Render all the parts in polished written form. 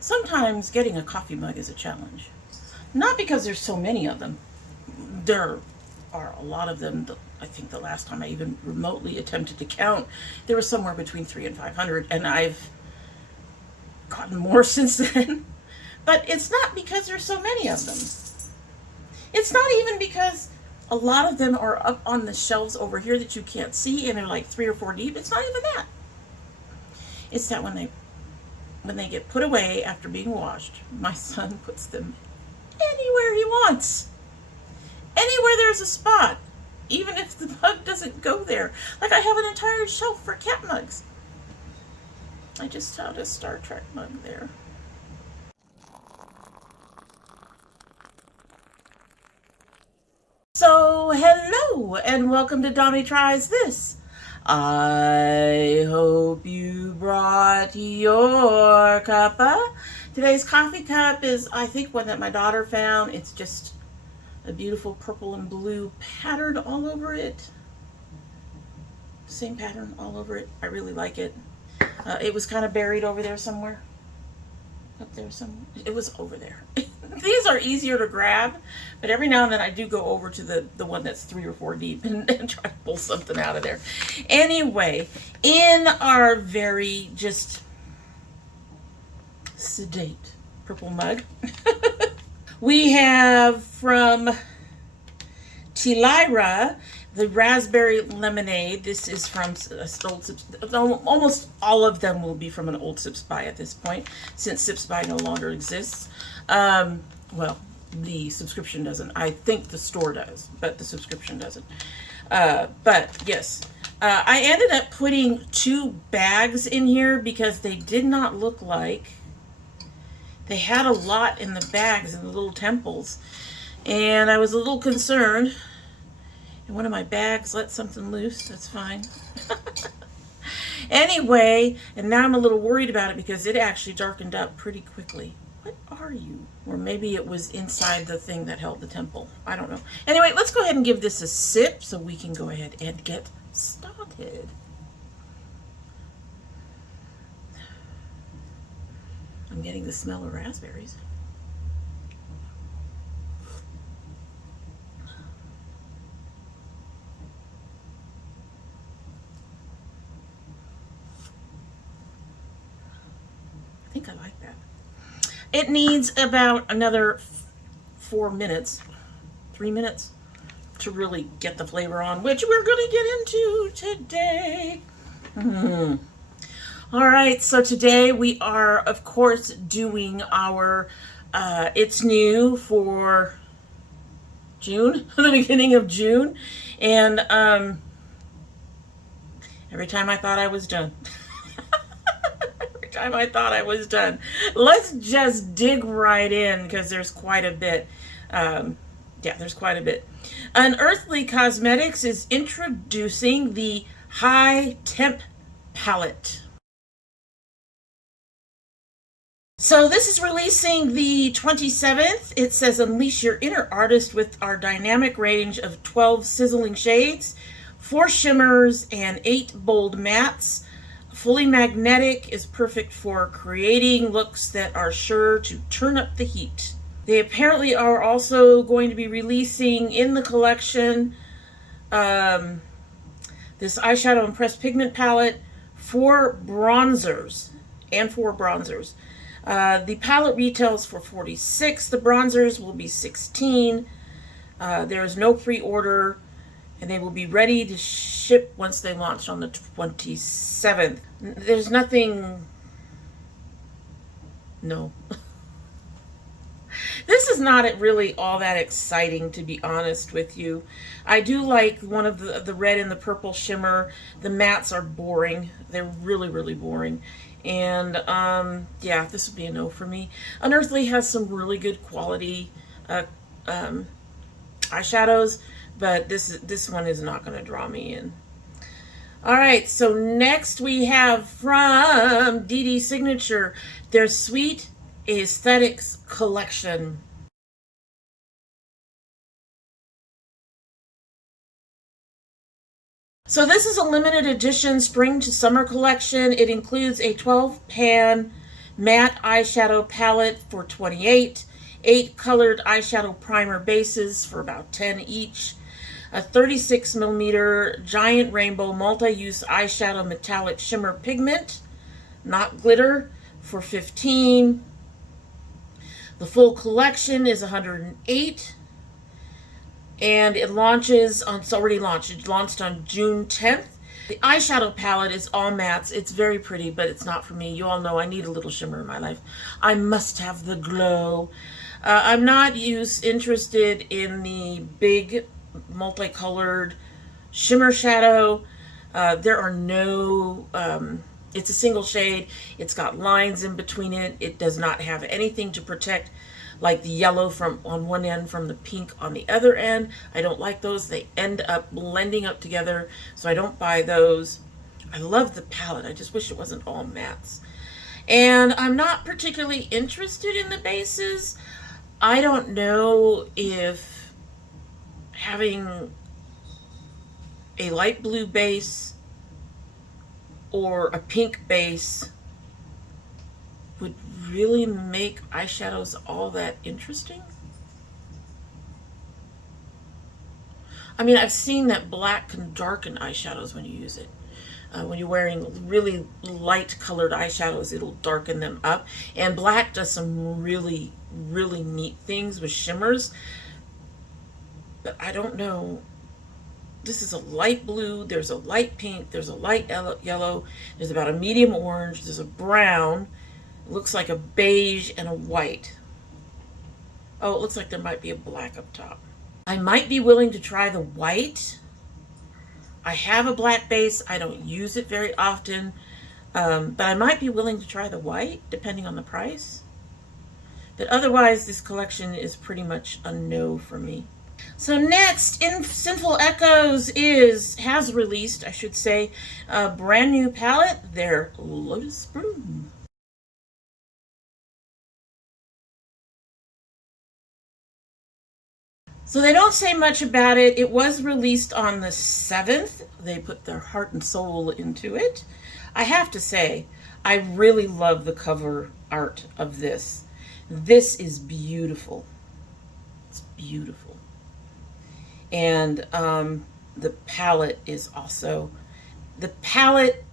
Sometimes getting a coffee mug is a challenge. Not because there's so many of them. There are a lot of them. I think the last time I even remotely attempted to count, there was somewhere between 300 and 500, and I've gotten more since then. But it's not because there's so many of them. It's not even because a lot of them are up on the shelves over here that you can't see, and they're like 3 or 4 deep. It's not even that. It's that when they get put away after being washed, my son puts them anywhere he wants. Anywhere there's a spot, even if the mug doesn't go there. Like, I have an entire shelf for cat mugs. I just found a Star Trek mug there. So, hello, and welcome to domytriesthis. I hope you brought your cuppa. Today's coffee cup is, I think, one that my daughter found. It's just a beautiful purple and blue pattern all over it. Same pattern all over it. I really like it. It was kind of buried over there somewhere. Up there somewhere. It was over there. These are easier to grab, but every now and then I do go over to the one that's 3 or 4 deep and try to pull something out of there. Anyway, in our very just sedate purple mug, we have from Tealyra the raspberry lemonade. This is from almost all of them will be from an old Sips By at this point, since Sips By no longer exists. Well, the subscription doesn't. I think the store does, but the subscription doesn't. But yes, I ended up putting 2 bags in here because they did not look like they had a lot in the bags in the little temples, and I was a little concerned. And one of my bags let something loose. That's fine. Anyway, and now I'm a little worried about it because it actually darkened up pretty quickly. What are you? Or maybe it was inside the thing that held the temple. I don't know. Anyway, let's go ahead and give this a sip so we can go ahead and get started. I'm getting the smell of raspberries. I think I like that. It needs about another 4 minutes, 3 minutes to really get the flavor on, which we're going to get into today. All right, so today we are, of course, doing our It's New for June, the beginning of June, and every time I thought I was done. I thought I was done. Let's just dig right in because there's quite a bit. Yeah, there's quite a bit. Unearthly Kosmetics is introducing the High Temp palette. So this is releasing the 27th. It says unleash your inner artist with our dynamic range of 12 sizzling shades, 4 shimmers, and 8 bold mattes. Fully magnetic is perfect for creating looks that are sure to turn up the heat. They apparently are also going to be releasing in the collection this eyeshadow and pressed pigment palette for bronzers and for bronzers. The palette retails for $46. The bronzers will be $16. There is no pre-order, and they will be ready to ship once they launch on the 27th. There's nothing... No. This is not really all that exciting, to be honest with you. I do like one of the red and the purple shimmer. The mattes are boring. They're really, really boring. And, yeah, this would be a no for me. Unearthly has some really good quality eyeshadows, but this one is not going to draw me in. All right, so next we have from DD Signature, their Sweet Aesthetics collection. So this is a limited edition spring to summer collection. It includes a 12 pan matte eyeshadow palette for $28, 8 colored eyeshadow primer bases for about $10 each, a 36mm giant rainbow multi-use eyeshadow metallic shimmer pigment, not glitter, for $15. The full collection is $108, and it launches on, it's already launched. It launched on June 10th. The eyeshadow palette is all mattes. It's very pretty, but it's not for me. You all know I need a little shimmer in my life. I must have the glow. I'm not interested in the big multicolored shimmer shadow. There are no, it's a single shade. It's got lines in between it. It does not have anything to protect, like the yellow from on one end from the pink on the other end. I don't like those. They end up blending up together, so I don't buy those. I love the palette. I just wish it wasn't all mattes. And I'm not particularly interested in the bases. I don't know if having a light blue base or a pink base would really make eyeshadows all that interesting. I mean, I've seen that black can darken eyeshadows when you use it. When you're wearing really light colored eyeshadows, it'll darken them up. And black does some really, really neat things with shimmers. But I don't know. This is a light blue, there's a light pink, there's a light yellow, there's about a medium orange, there's a brown, it looks like a beige and a white. Oh, it looks like there might be a black up top. I might be willing to try the white. I have a black base, I don't use it very often, but I might be willing to try the white depending on the price. But otherwise, this collection is pretty much a no for me. So next, in Sinful Echoes has released, I should say, a brand new palette, their Lotus Broom. So they don't say much about it. It was released on the 7th. They put their heart and soul into it. I have to say, I really love the cover art of this. This is beautiful. It's beautiful. And the palette is also, the palette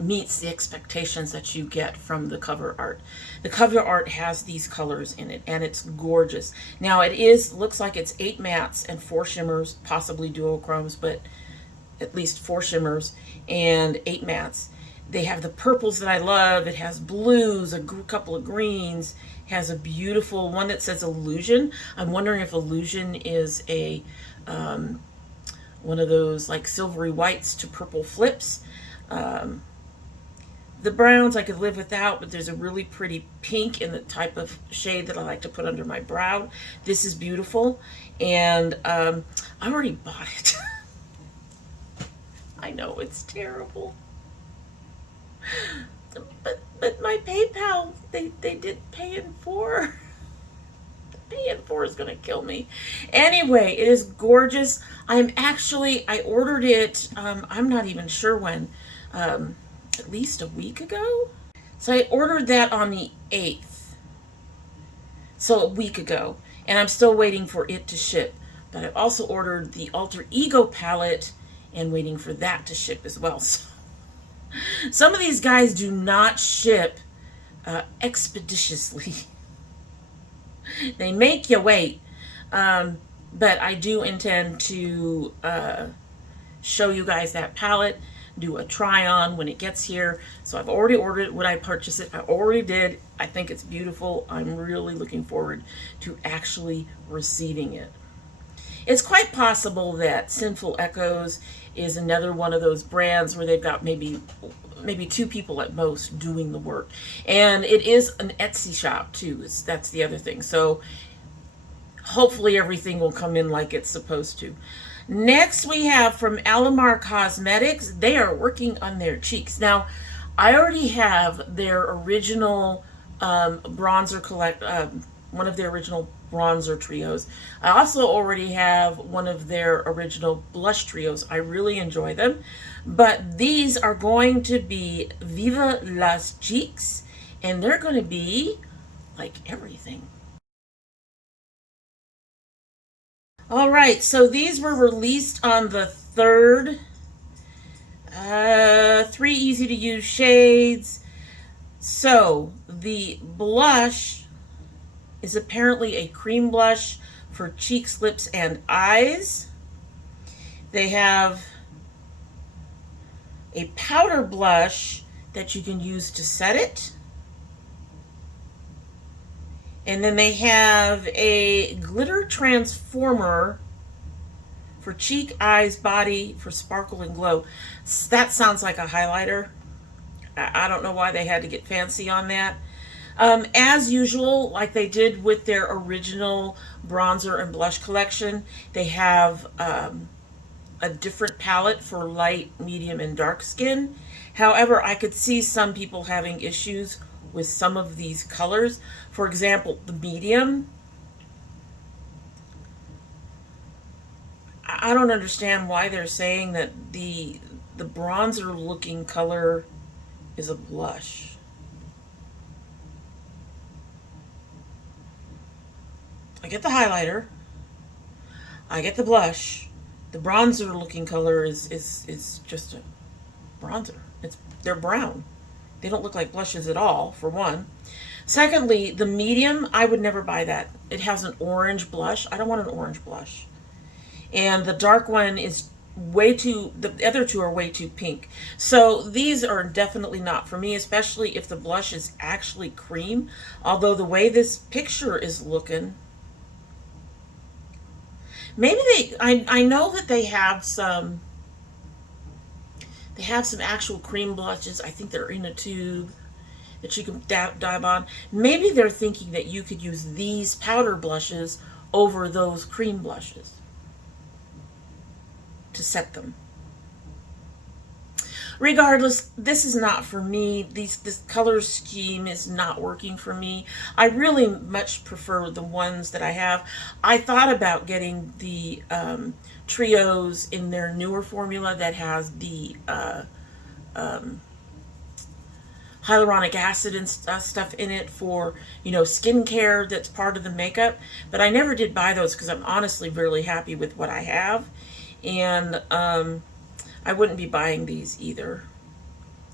meets the expectations that you get from the cover art. The cover art has these colors in it, and it's gorgeous. Now it looks like it's 8 mattes and 4 shimmers, possibly duochromes, but at least 4 shimmers and 8 mattes. They have the purples that I love. It has blues, a couple of greens, has a beautiful one that says Illusion. I'm wondering if Illusion is a one of those like silvery whites to purple flips. The browns I could live without, but there's a really pretty pink in the type of shade that I like to put under my brow. This is beautiful, and I already bought it. I know it's terrible. But my PayPal, they did pay in 4. The pay in 4 is gonna kill me. Anyway, it is gorgeous. I ordered it, I'm not even sure when, at least a week ago. So I ordered that on the 8th. So a week ago. And I'm still waiting for it to ship. But I've also ordered the Alter Ego palette and waiting for that to ship as well. So some of these guys do not ship expeditiously. They make you wait. But I do intend to show you guys that palette, do a try on when it gets here. So I've already ordered it when I purchase it. I already did. I think it's beautiful. I'm really looking forward to actually receiving it. It's quite possible that Sinful Echoes is another one of those brands where they've got maybe 2 people at most doing the work. And it is an Etsy shop too. That's the other thing. So hopefully everything will come in like it's supposed to. Next we have from Alamar Cosmetics. They are working on their cheeks. Now, I already have their original bronzer one of their original bronzer trios. I also already have one of their original blush trios. I really enjoy them. But these are going to be Viva las Cheeks, and they're going to be like everything. All right, so these were released on the 3rd. 3 easy to use shades. So the blush is apparently a cream blush for cheeks, lips, and eyes. They have a powder blush that you can use to set it. And then they have a glitter transformer for cheek, eyes, body, for sparkle and glow. That sounds like a highlighter. I don't know why they had to get fancy on that. As usual, like they did with their original bronzer and blush collection, they have a different palette for light, medium, and dark skin. However, I could see some people having issues with some of these colors. For example, the medium. I don't understand why they're saying that the bronzer looking color is a blush. I get the highlighter. I get the blush. The bronzer looking color is just a bronzer. They're brown. They don't look like blushes at all, for one. Secondly, the medium, I would never buy that. It has an orange blush. I don't want an orange blush. And the dark one is way too, the other two are way too pink. So these are definitely not for me, especially if the blush is actually cream. Although the way this picture is looking, maybe I know that they have some actual cream blushes. I think they're in a tube that you can dab on. Maybe they're thinking that you could use these powder blushes over those cream blushes to set them. Regardless, this is not for me. This color scheme is not working for me. I really much prefer the ones that I have. I thought about getting the trios in their newer formula that has the hyaluronic acid and stuff in it for, you know, skincare that's part of the makeup. But I never did buy those because I'm honestly really happy with what I have. And I wouldn't be buying these either.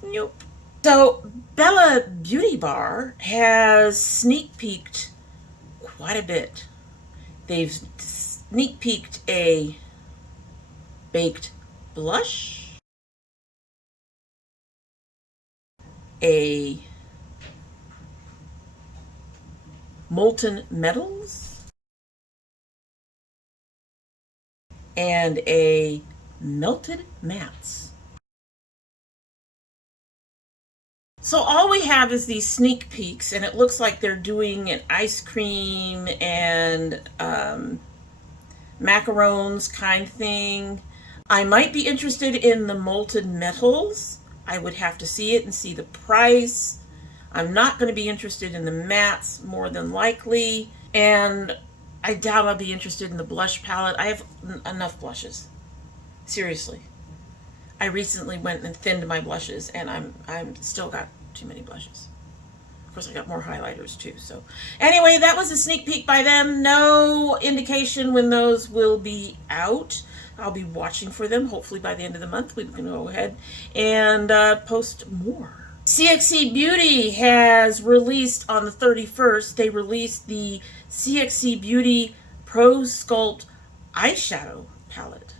Nope. So Bellabeautebar has sneak peeked quite a bit. They've sneak peeked a baked blush, a molten metals, and a melted mattes. So all we have is these sneak peeks, and it looks like they're doing an ice cream and macarons kind thing. I might be interested in the molten metals. I would have to see it and see the price. I'm not going to be interested in the mattes more than likely, and I doubt I'll be interested in the blush palette. I have enough blushes. Seriously. I recently went and thinned my blushes, and I'm still got too many blushes. Of course, I got more highlighters too. So anyway, that was a sneak peek by them. No indication when those will be out. I'll be watching for them. Hopefully by the end of the month, we can go ahead and post more. CXC Beauty has released on the 31st, they released the CXC Beauty Pro Sculpt Eyeshadow Palette.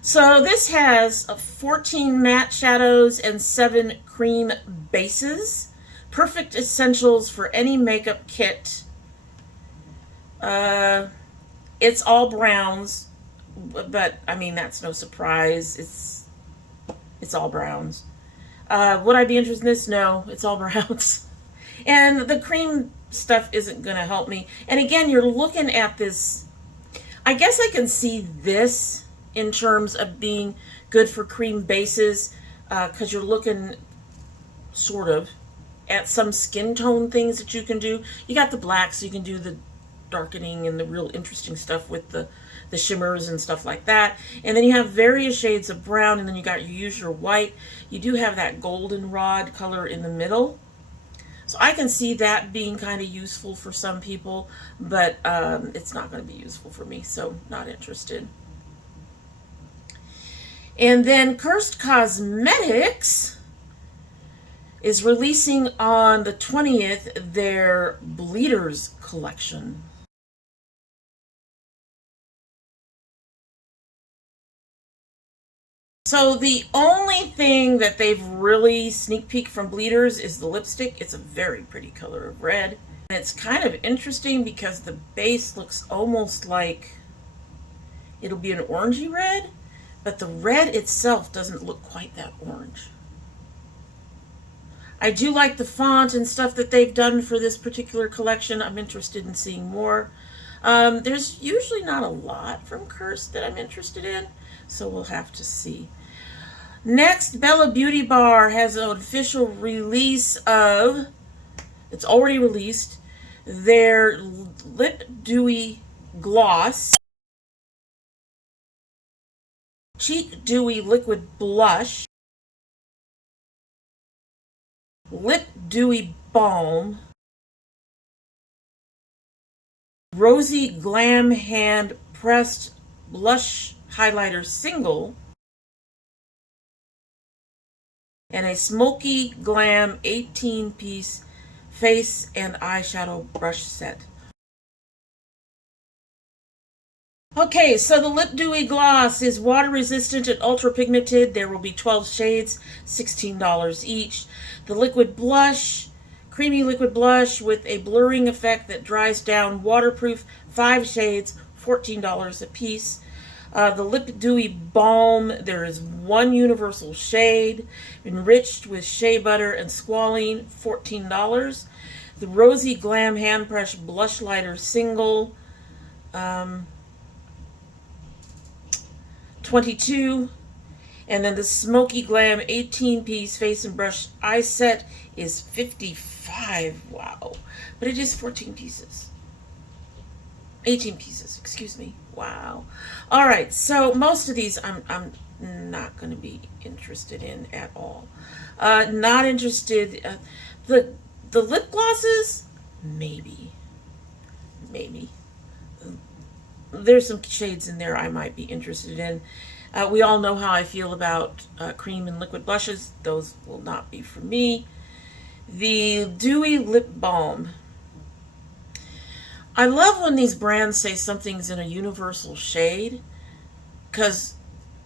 So this has 14 matte shadows and 7 cream bases. Perfect essentials for any makeup kit. It's all browns, but I mean, that's no surprise. It's all browns. Would I be interested in this? No, it's all browns. And the cream stuff isn't going to help me. And again, you're looking at this. I guess I can see this in terms of being good for cream bases, because you're looking sort of at some skin tone things that you can do. You got the black, so you can do the darkening and the real interesting stuff with the the shimmers and stuff like that. And then you have various shades of brown, and then you got your white. You do have that goldenrod color in the middle. So I can see that being kind of useful for some people, but it's not going to be useful for me, so not interested. And then Curst Cosmetics is releasing on the 20th their Bleeders collection. So the only thing that they've really sneak peeked from Bleeders is the lipstick. It's a very pretty color of red. And it's kind of interesting because the base looks almost like it'll be an orangey red, but the red itself doesn't look quite that orange. I do like the font and stuff that they've done for this particular collection. I'm interested in seeing more. There's usually not a lot from Curst that I'm interested in, so we'll have to see. Next, Bellabeautebar has an official release of, it's already released, their Lip Dewy Gloss, Cheek Dewy Liquid Blush, Lip Dewy Balm, Rosy Glam Hand Pressed Blush Highlighter Single, and a Smoky Glam 18-piece face and eyeshadow brush set. Okay, so the Lip Dewy Gloss is water resistant and ultra pigmented. There will be 12 shades, $16 each. The liquid blush, creamy liquid blush with a blurring effect that dries down, waterproof, 5 shades, $14 a piece. The Lip Dewy Balm, there is 1 universal shade, enriched with shea butter and squalene, $14. The Rosy Glam Hand Brush Blush Lighter Single, $22. And then the Smoky Glam 18-piece face and brush eye set is $55. Wow. But it is 14 pieces. 18 pieces, excuse me. Wow. All right, so most of these I'm not going to be interested in at all. Not interested. The lip glosses, maybe. There's some shades in there I might be interested in. We all know how I feel about cream and liquid blushes. Those will not be for me. The Dewy Lip Balm. I love when these brands say something's in a universal shade, because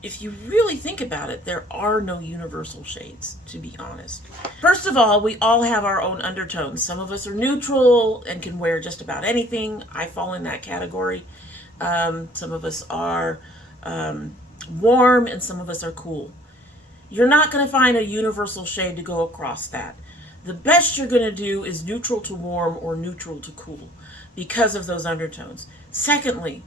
if you really think about it, there are no universal shades, to be honest. First of all, we all have our own undertones. Some of us are neutral and can wear just about anything. I fall in that category. Some of us are warm and some of us are cool. You're not going to find a universal shade to go across that. The best you're going to do is neutral to warm or neutral to cool because of those undertones. Secondly,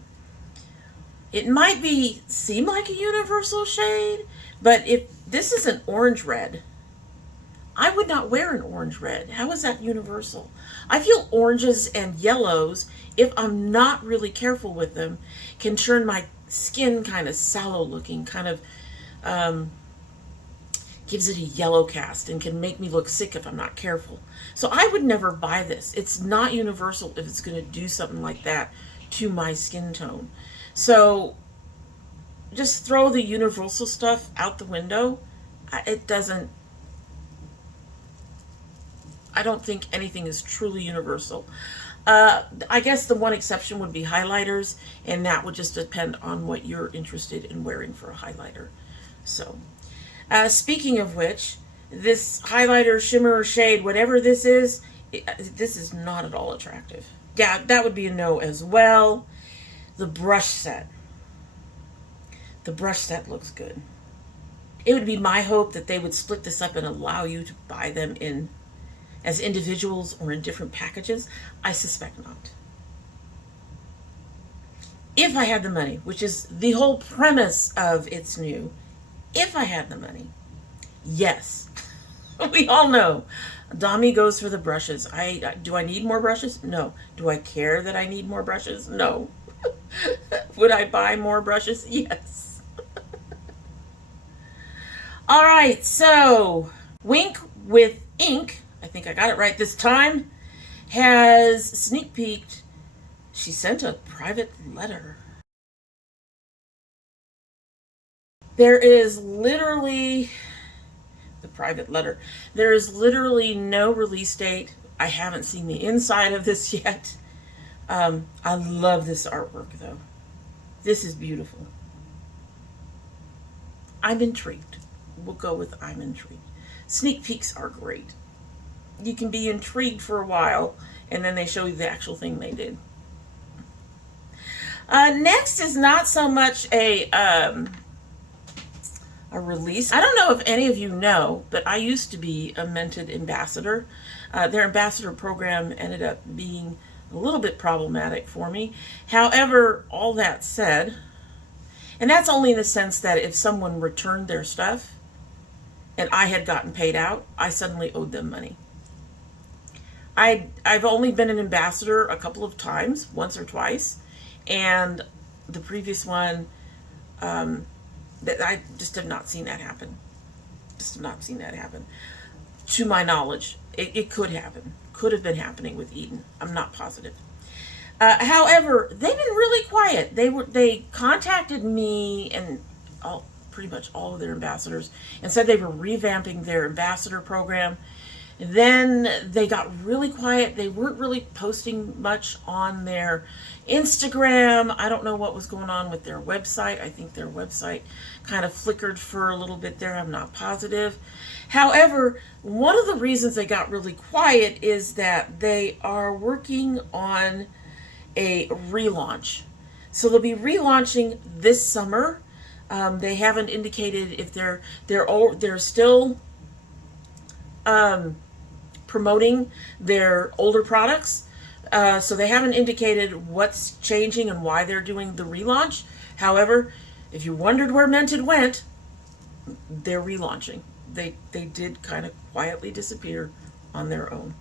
it might seem like a universal shade, but if this is an orange red, I would not wear an orange red. How is that universal? I feel oranges and yellows, if I'm not really careful with them, can turn my skin kind of sallow looking, kind of gives it a yellow cast and can make me look sick if I'm not careful. So I would never buy this. It's not universal if it's going to do something like that to my skin tone. So just throw the universal stuff out the window. It doesn't, I don't think anything is truly universal. I guess the one exception would be highlighters, and that would just depend on what you're interested in wearing for a highlighter. So, speaking of which, this highlighter, shimmer, shade, whatever this is not at all attractive. Yeah, that would be a no as well. The brush set. The brush set looks good. It would be my hope that they would split this up and allow you to buy them in as individuals or in different packages. I suspect not. If I had the money, which is the whole premise of It's New, if I had the money, yes. We all know Dami goes for the brushes. Do I need more brushes? No. Do I care that I need more brushes? No. Would I buy more brushes? Yes. All right, so Wink with Ink, I think I got it right this time, has sneak peeked. She sent a private letter. There is literally the private letter. There is literally no release date. I haven't seen the inside of this yet. I love this artwork though. This is beautiful. I'm intrigued. We'll go with I'm intrigued. Sneak peeks are great. You can be intrigued for a while and then they show you the actual thing they did. Next is not so much a release. I don't know if any of you know, but I used to be a Mvndi ambassador. Their ambassador program ended up being a little bit problematic for me. However, all that said, and that's only in the sense that if someone returned their stuff and I had gotten paid out, I suddenly owed them money. I've only been an ambassador a couple of times, once or twice, and the previous one, that I just have not seen that happen. Just have not seen that happen. To my knowledge, it could happen. Could have been happening with Eden. I'm not positive. However, they've been really quiet. They contacted me and pretty much all of their ambassadors and said they were revamping their ambassador program. Then they got really quiet. They weren't really posting much on their Instagram. I don't know what was going on with their website. I think their website kind of flickered for a little bit there. I'm not positive. However, one of the reasons they got really quiet is that they are working on a relaunch. So they'll be relaunching this summer. They haven't indicated if they're still promoting their older products. So they haven't indicated what's changing and why they're doing the relaunch. However, if you wondered where Mvndi went, they're relaunching. They did kind of quietly disappear on their own.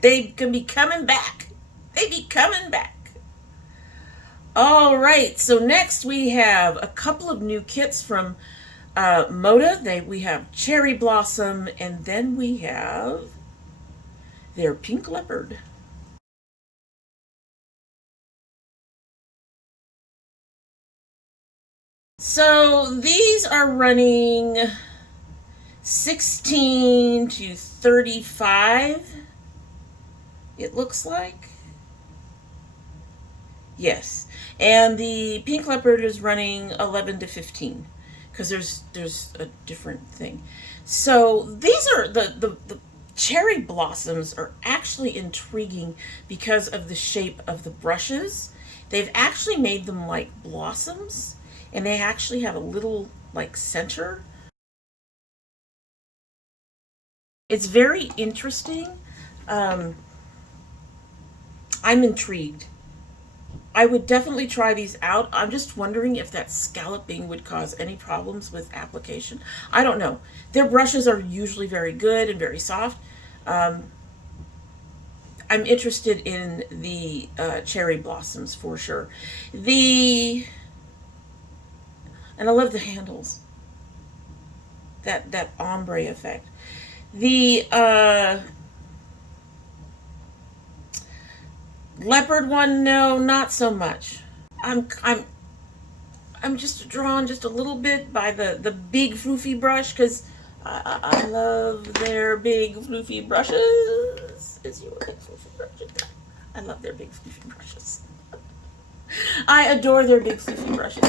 They can be coming back. They be coming back. All right, so next we have a couple of new kits from Moda. We have Cherry Blossom, and then we have their Pink Leopard. So these are running 16 to 35, it looks like. Yes, and the Pink Leopard is running 11 to 15. Because there's a different thing. So these are the cherry blossoms are actually intriguing because of the shape of the brushes. They've actually made them like blossoms, and they actually have a little like center. It's very interesting. I'm intrigued. I would definitely try these out. I'm just wondering if that scalloping would cause any problems with application. I don't know. Their brushes are usually very good and very soft. I'm interested in the cherry blossoms for sure. And I love the handles. That ombre effect. The leopard one, no, not so much. I'm just drawn just a little bit by the big floofy brush because I love their big floofy brushes. Is your big floofy brushes? I love their big floofy brushes. I adore their big floofy brushes.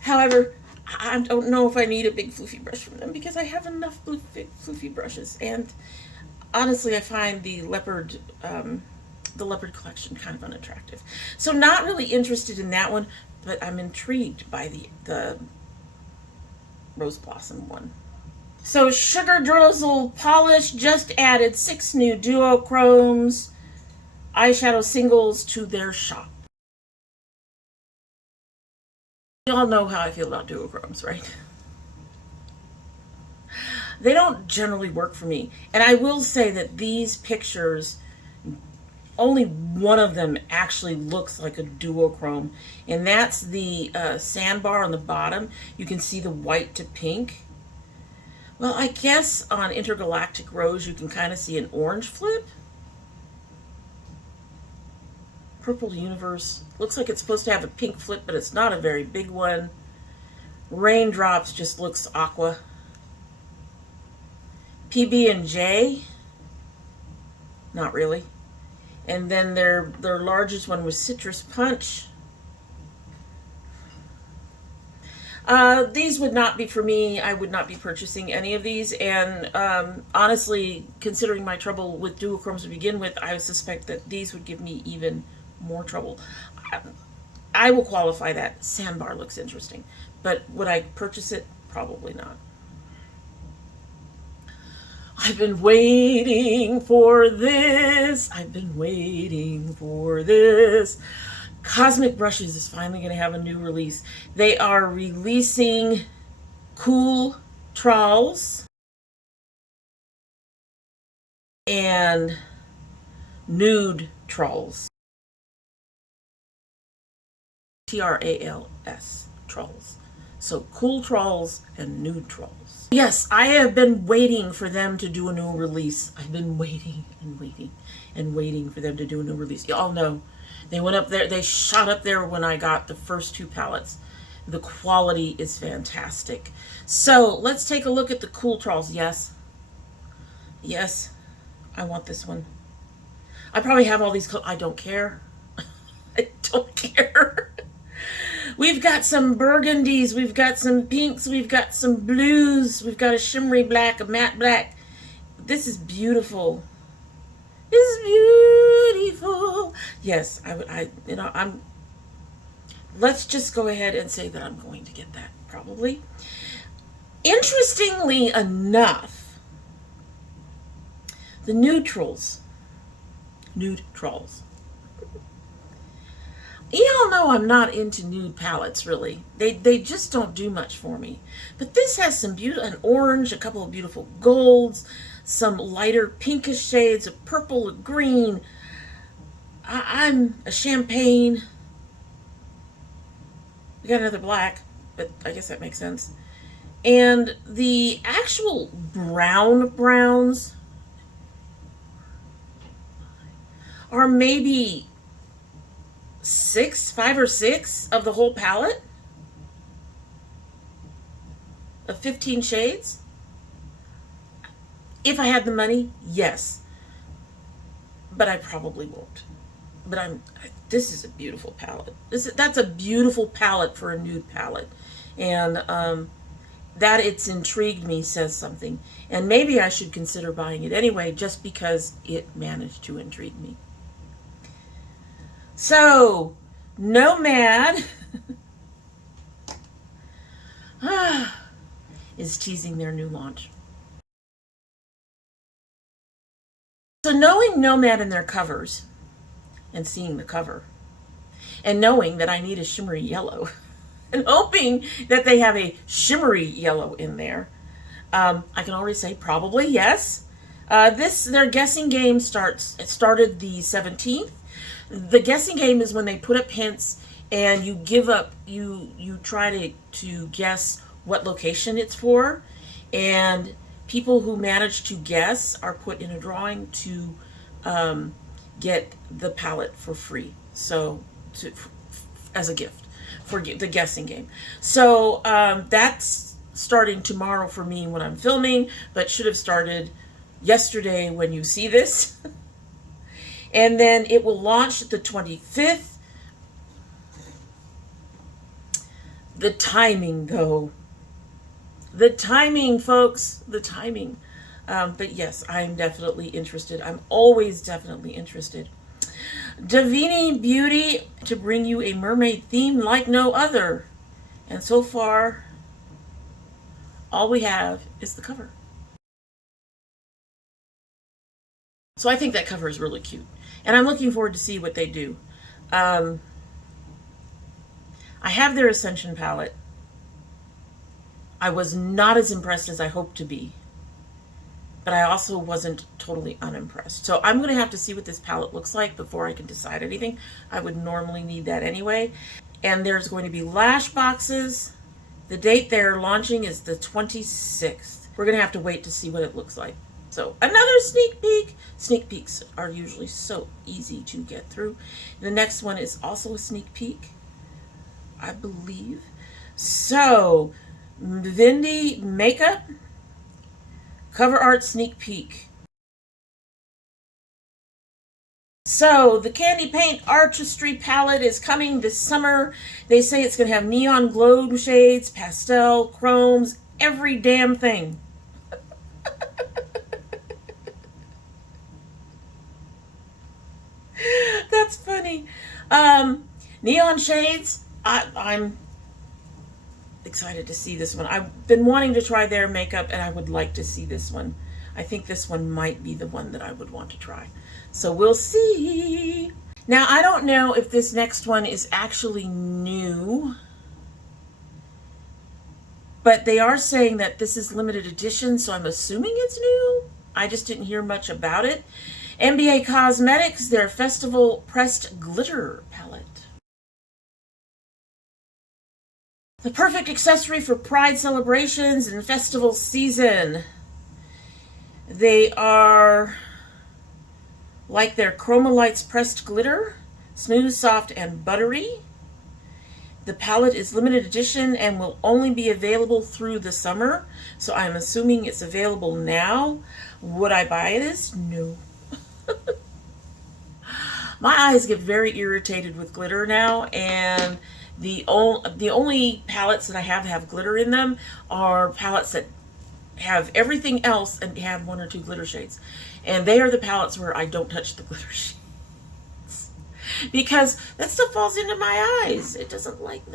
However, I don't know if I need a big floofy brush from them because I have enough big floofy brushes. And honestly, I find the leopard collection kind of unattractive. So not really interested in that one, but I'm intrigued by the Rose Blossom one. So Sugar Drizzle Polish just added 6 new duochromes eyeshadow singles to their shop. You all know how I feel about duochromes, right? They don't generally work for me. And I will say that these pictures only one of them actually looks like a duochrome, and that's the sandbar on the bottom. You can see the white to pink. Well, I guess on Intergalactic Rose you can kind of see an orange flip. Purple Universe looks like it's supposed to have a pink flip, but it's not a very big one. Raindrops just looks aqua. PB&J, not really. And then their largest one was Citrus Punch. These would not be for me. I would not be purchasing any of these. And honestly, considering my trouble with duochromes to begin with, I would suspect that these would give me even more trouble. I will qualify that. Sandbar looks interesting. But would I purchase it? Probably not. I've been waiting for this. I've been waiting for this. Cosmic Brushes is finally going to have a new release. They are releasing Cooltrals and Nudetrals. Trals. Trolls. So Cooltrals and Nudetrals. Yes, I have been waiting for them to do a new release. I've been waiting and waiting and waiting for them to do a new release. Y'all know they went up there, they shot up there when I got the first two palettes. The quality is fantastic. So let's take a look at the Cooltrals. Yes. Yes, I want this one. I probably have all these. I don't care. I don't care. We've got some burgundies, we've got some pinks, we've got some blues, we've got a shimmery black, a matte black. This is beautiful. This is beautiful. Yes, let's just go ahead and say that I'm going to get that, probably. Interestingly enough, the Nudetrals. Y'all know I'm not into nude palettes, really. They just don't do much for me. But this has some an orange, a couple of beautiful golds, some lighter pinkish shades, a purple, a green. I'm a champagne. We got another black, but I guess that makes sense. And the actual browns are maybe 5 or 6 of the whole palette of 15 shades. If I had the money, yes, but I probably won't. But this is a beautiful palette. That's a beautiful palette for a nude palette, and that it's intrigued me says something. And maybe I should consider buying it anyway, just because it managed to intrigue me. So, Nomad is teasing their new launch. So knowing Nomad and their covers, and seeing the cover, and knowing that I need a shimmery yellow, and hoping that they have a shimmery yellow in there, I can already say probably yes. Their guessing game started the 17th. The guessing game is when they put up hints and you give up, you try to guess what location it's for, and people who manage to guess are put in a drawing to get the palette for free, so as a gift for the guessing game. So that's starting tomorrow for me when I'm filming, but should have started yesterday when you see this. And then it will launch the 25th. The timing, though. The timing, folks. The timing. But yes, I'm definitely interested. I'm always definitely interested. Davini Beauty to bring you a mermaid theme like no other. And so far, all we have is the cover. So I think that cover is really cute. And I'm looking forward to see what they do. I have their Ascension palette. I was not as impressed as I hoped to be. but I also wasn't totally unimpressed. So I'm going to have to see what this palette looks like before I can decide anything. I would normally need that anyway. And there's going to be lash boxes. The date they're launching is the 26th. We're going to have to wait to see what it looks like. So another sneak peek. Sneak peeks are usually so easy to get through. The next one is also a sneak peek, I believe. So Mvndi makeup cover art sneak peek. So the Candy Paint Artistry palette is coming this summer. They say it's going to have neon glow shades, pastel, chromes, every damn thing. That's funny. Neon shades. I'm excited to see this one. I've been wanting to try their makeup, and I would like to see this one. I think this one might be the one that I would want to try. So we'll see. Now, I don't know if this next one is actually new, but they are saying that this is limited edition, so I'm assuming it's new. I just didn't hear much about it. NBA Cosmetics, their Festival Pressed Glitter palette. The perfect accessory for pride celebrations and festival season. They are like their Chromalights Pressed Glitter, smooth, soft, and buttery. The palette is limited edition and will only be available through the summer, so I'm assuming it's available now. Would I buy this? No. My eyes get very irritated with glitter now, and the only palettes that I have glitter in them are palettes that have everything else and have one or two glitter shades. And they are the palettes where I don't touch the glitter shades. Because that stuff falls into my eyes. They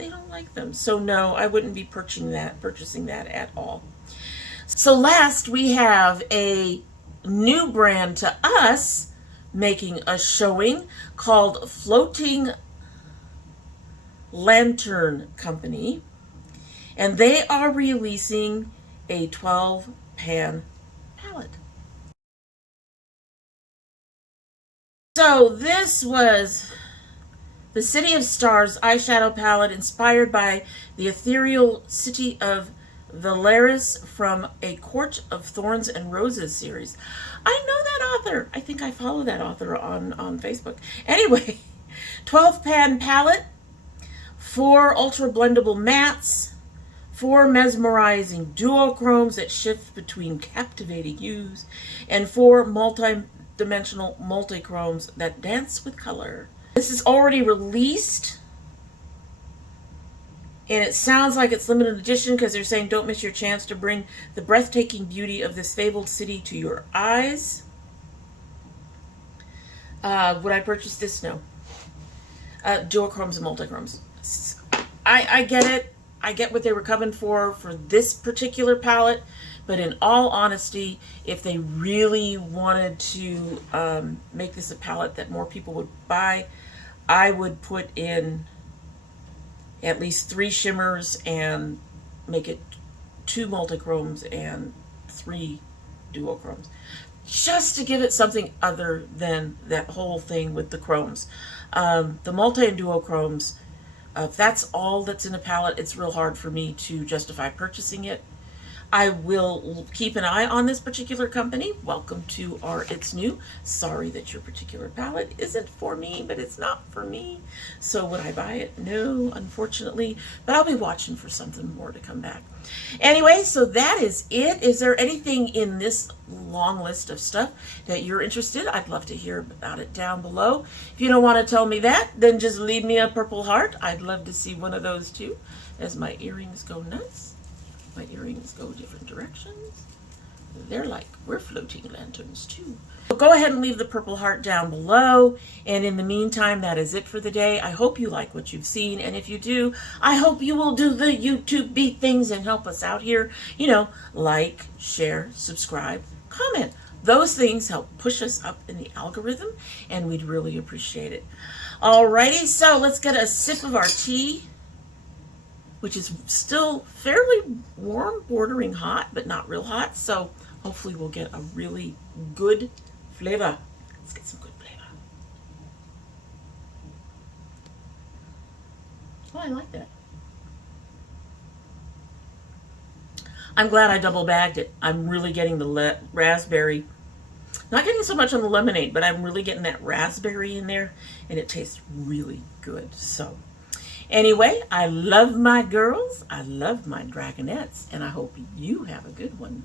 don't like them. So no, I wouldn't be purchasing that at all. So last we have a new brand to us making a showing called Floating Lantern Company, and they are releasing a 12-pan palette. So this was the City of Stars eyeshadow palette inspired by the ethereal city of Valeris from A Court of Thorns and Roses series. I know that author. I think I follow that author on Facebook. Anyway, 12-pan palette, 4 ultra blendable mattes, 4 mesmerizing duochromes that shift between captivating hues, and 4 multi-dimensional multi-chromes that dance with color. This is already released, and it sounds like it's limited edition because they're saying don't miss your chance to bring the breathtaking beauty of this fabled city to your eyes. Would I purchase this? No. Duochromes and multi-chromes. I get it. I get what they were coming for this particular palette, but in all honesty, if they really wanted to make this a palette that more people would buy, I would put in at least 3 shimmers and make it 2 multichromes and 3 duochromes, just to give it something other than that whole thing with the chromes. The multi and duochromes, if that's all that's in a palette, it's real hard for me to justify purchasing it. I will keep an eye on this particular company. Welcome to our It's New. Sorry that your particular palette isn't for me, but it's not for me. So would I buy it? No, unfortunately. But I'll be watching for something more to come back. Anyway, so that is it. Is there anything in this long list of stuff that you're interested? I'd love to hear about it down below. If you don't want to tell me that, then just leave me a purple heart. I'd love to see one of those too, as my earrings go nuts. My earrings go different directions. They're like, we're floating lanterns too. So go ahead and leave the purple heart down below. And in the meantime, that is it for the day. I hope you like what you've seen. And if you do, I hope you will do the YouTube beat things and help us out here. You know, like, share, subscribe, comment. Those things help push us up in the algorithm, and we'd really appreciate it. Alrighty, so let's get a sip of our tea, which is still fairly warm, bordering hot, but not real hot. So hopefully we'll get a really good flavor. Let's get some good flavor. Oh, I like that. I'm glad I double bagged it. I'm really getting the raspberry. Not getting so much on the lemonade, but I'm really getting that raspberry in there, and it tastes really good. So anyway, I love my girls. I love my dragonettes, and I hope you have a good one.